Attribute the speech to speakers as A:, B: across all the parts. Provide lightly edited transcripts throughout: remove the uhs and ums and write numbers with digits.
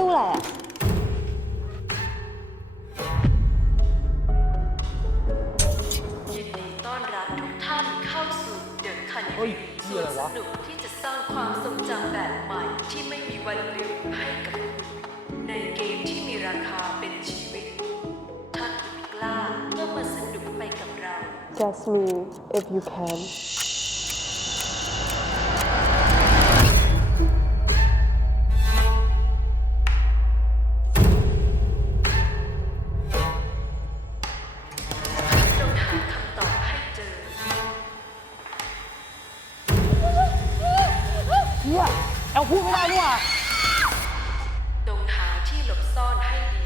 A: แหละ
B: ยินดีต้อนรับทุกท่านเข้าสู่เดอะคันทรีสวนสนุกที่จะสร้างความทรงจำแบบใหม่ที่ไม่มีวันลืมให้กับคุณในเกมที่มีราคาเป็นชีวิตท่านกล้าเมื่อมาสนุกไปกับเรา
A: Just me if you can
B: จงหาคำตอบให้เจอ
C: เฮียแอลพูดไม่ได้นี่หว่า
B: จงหาที่หลบซ่อนให้ดี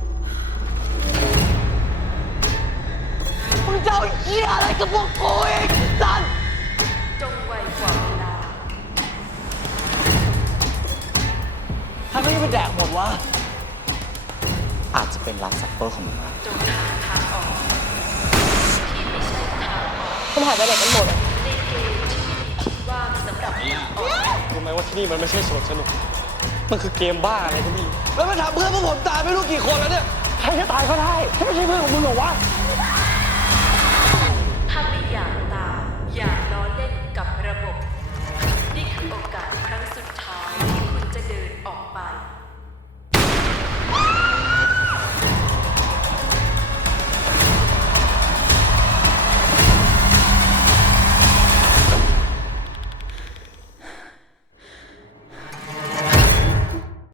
C: มึงจะเอาเฮียอะไรกับพวกกูอีกสัน
B: จงไวกว่าเวลา
C: ถ้าไม่ไปแดกหมดวะ
D: อาจจะเป็นลัสซัปเปอร์ของมึง
B: จงหาทางออกที่ไม่ใช่ทางออก
A: มันหายไปไหนกันหมดอะ
B: ในเกมที่ไม่มีที่ว่างสำหรับทางออก
E: รู้ไหมว่าที่นี่มันไม่ใช่สวนสนุก มันคือเกมบ้าอะไรก็ไมี
C: แล้วมันทำเพื่อนพวกผมตายไม่รู้กี่คนแล้วเนี่ย ใครจะตายก็ได้ไม่ใช่เพื่อนของมึงหรอวะ